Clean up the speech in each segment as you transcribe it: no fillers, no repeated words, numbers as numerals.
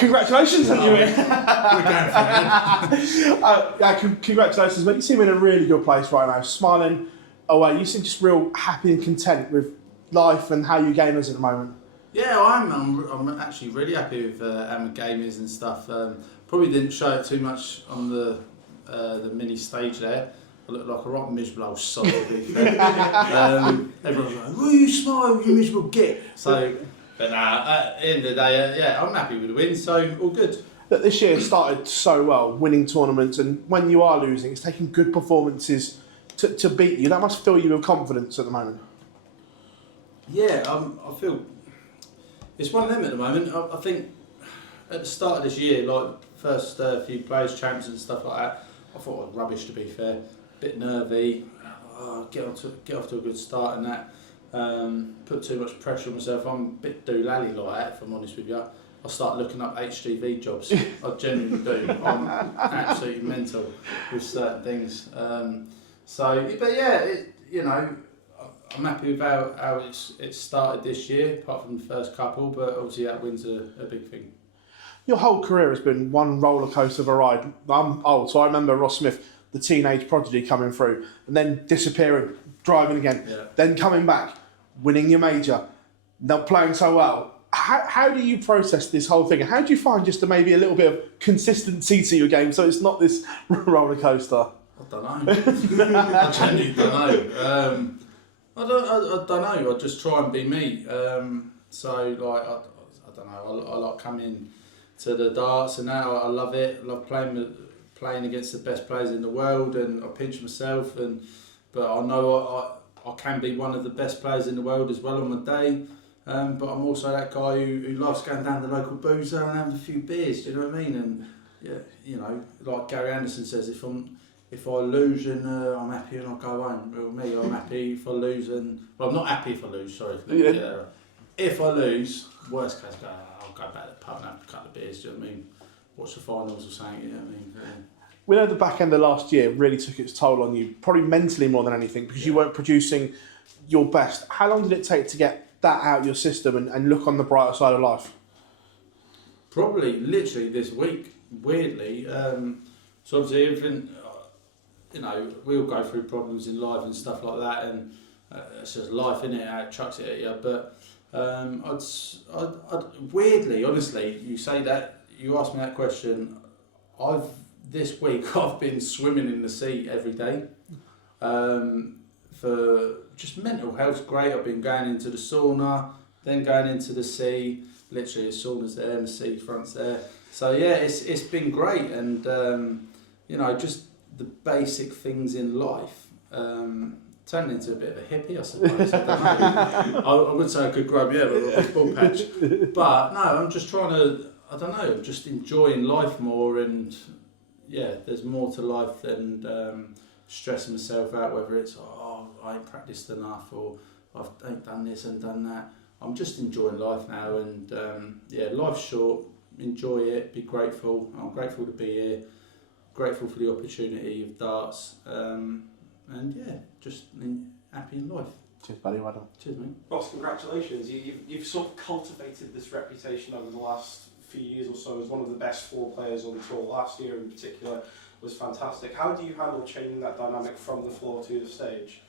Congratulations on you. We're going for it. Congratulations, mate. You seem in a really good place right now, smiling away. You seem just real happy and content with life and how you game is at the moment. Yeah, I'm actually really happy with how my game is and stuff. Probably didn't show it too much on the mini stage there. I look like a right miserable old sod to be fair. Everyone's like, "Will you smile, you miserable git?" So, but at the end of the day, yeah, I'm happy with the win. So all good. That this year started so well, winning tournaments, and when you are losing, it's taking good performances to beat you. That must fill you with confidence at the moment. Yeah, I feel it's one of them at the moment. I think at the start of this year, like first few players, champs and stuff like that, I thought I was rubbish to be fair. Bit nervy, get off to a good start and that. Put too much pressure on myself. I'm a bit doolally like that, if I'm honest with you. I start looking up HGV jobs. I genuinely do. I'm absolutely mental with certain things. But yeah, I'm happy with how it's started this year, apart from the first couple. But obviously that win's a big thing. Your whole career has been one roller coaster of a ride. I'm old, so I remember Ross Smith, the teenage prodigy, coming through and then disappearing, driving again, then coming back, winning your major, not playing so well. How do you process this whole thing? How do you find just maybe a little bit of consistency to your game so it's not this roller coaster? I don't know. I genuinely don't know. I don't know. I just try and be me. I don't know. I like coming to the darts and that. I love it. I love playing against the best players in the world, and I pinch myself. But I know I can be one of the best players in the world as well on my day. But I'm also that guy who loves going down the local boozer and having a few beers. Do you know what I mean? And yeah, like Gary Anderson says, if I lose and I'm happy and I go home. Well, me, I'm happy if I lose and I'm not happy if I lose. Sorry. Yeah. If I lose, worst case, I'll go back to the pub and have a couple of beers. Do you know what I mean? Watch the finals or something. You know what I mean? We know the back end of last year really took its toll on you, probably mentally more than anything, because you weren't producing your best. How long did it take to get that out of your system and look on the brighter side of life? Probably literally this week, weirdly. So obviously everything, we all go through problems in life and stuff like that, and it's just life, innit? How it chucks it at you. But I'd weirdly, honestly, you say that, you asked me that question, this week I've been swimming in the sea every day. For just mental health, great. I've been going into the sauna, then going into the sea. Literally, the sauna's there and the seafront's there. So yeah, it's been great, and just the basic things in life. Turned into a bit of a hippie, I suppose. I don't know. I would say I could grow a big ball patch, but no, I'm just trying to. I don't know. I'm just enjoying life more, and yeah, there's more to life than stressing myself out. Whether it's I ain't practiced enough, or I ain't done this and done that. I'm just enjoying life now, and life's short. Enjoy it. Be grateful. I'm grateful to be here. Grateful for the opportunity of darts, and just happy in life. Cheers, buddy. Well done. Cheers, mate. Ross, congratulations. You've sort of cultivated this reputation over the last few years or so as one of the best floor players on the tour. Last year in particular was fantastic. How do you handle changing that dynamic from the floor to the stage?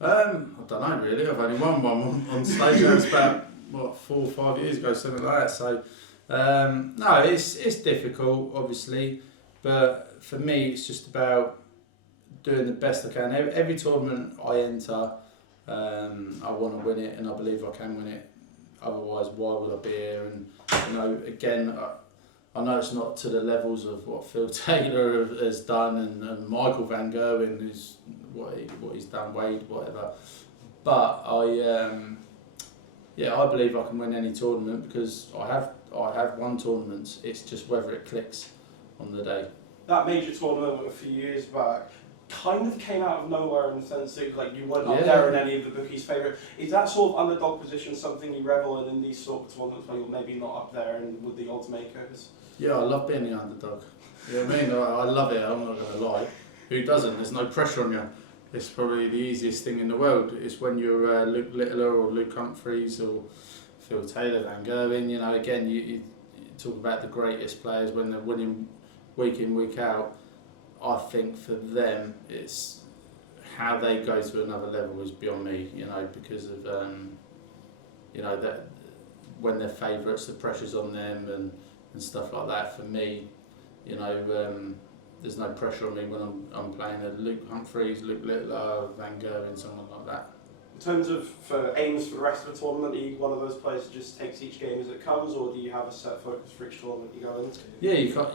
I don't know really. I've only won one on stage. That was about 4 or 5 years ago, something like that. So no, it's difficult, obviously, but for me, it's just about doing the best I can. Every tournament I enter, I want to win it, and I believe I can win it. Otherwise, why would I be here? And again, I know it's not to the levels of what Phil Taylor has done and Michael Van Gerwen is what he's done, Wade, whatever. But I believe I can win any tournament because I have won tournaments. It's just whether it clicks on the day. That major tournament a few years back kind of came out of nowhere in the sense that you weren't up there in any of the bookies' favourite. Is that sort of underdog position something you revel in these sort of tournaments where you're maybe not up there and with the odds makers? Yeah, I love being the underdog. You know what I mean? I love it, I'm not going to lie. Who doesn't? There's no pressure on you. It's probably the easiest thing in the world. It's when you're Luke Littler or Luke Humphreys or Phil Taylor, Van Gerwen, again, talk about the greatest players when they're winning week in, week out. I think for them, it's how they go to another level is beyond me, you know, because of, you know, that when they're favourites, the pressure's on them and stuff like that. For me, you know, there's no pressure on me when I'm playing a Luke Humphreys, Luke Littler, Van Gerwen, someone like that. In terms of aims for the rest of the tournament, are you one of those players who just takes each game as it comes, or do you have a set focus for each tournament you go into? Yeah, you can't.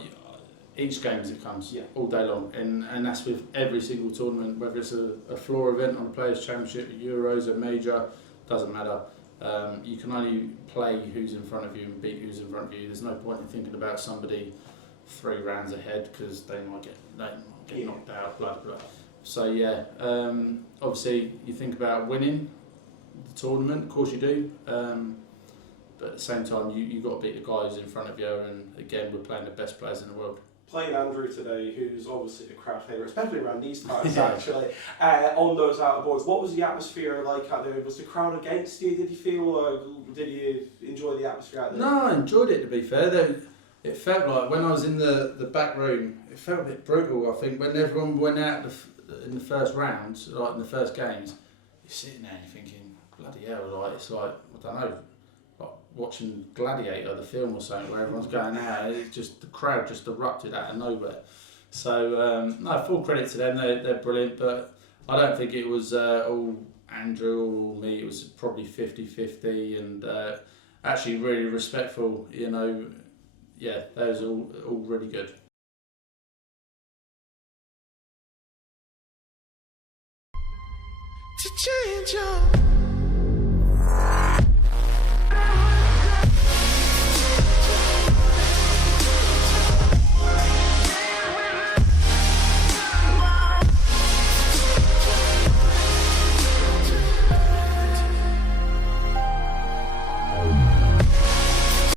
Each game as it comes, all day long, and that's with every single tournament, whether it's a floor event on a Players' Championship, a Euros, a major, doesn't matter. You can only play who's in front of you and beat who's in front of you. There's no point in thinking about somebody 3 rounds ahead because they might get knocked out, blah blah. So yeah, obviously you think about winning the tournament, of course you do, but at the same time you got to beat the guys in front of you, and again we're playing the best players in the world. Playing Andrew today, who's obviously a crowd favourite, especially around these times actually, on those outer boards. What was the atmosphere like out there? Was the crowd against you, did you feel, or did you enjoy the atmosphere out there? No, I enjoyed it, to be fair. It felt like when I was in the back room, it felt a bit brutal. I think when everyone went out in the first rounds, like in the first games, you're sitting there and you're thinking, bloody hell, like it's like, I don't know, like watching Gladiator, the film or something, where everyone's going out. It's just the crowd just erupted out of nowhere. So no, full credit to them. They're brilliant, but I don't think it was all Andrew or all me. It was probably 50-50, and actually really respectful. You know, yeah, those are all really good. To change your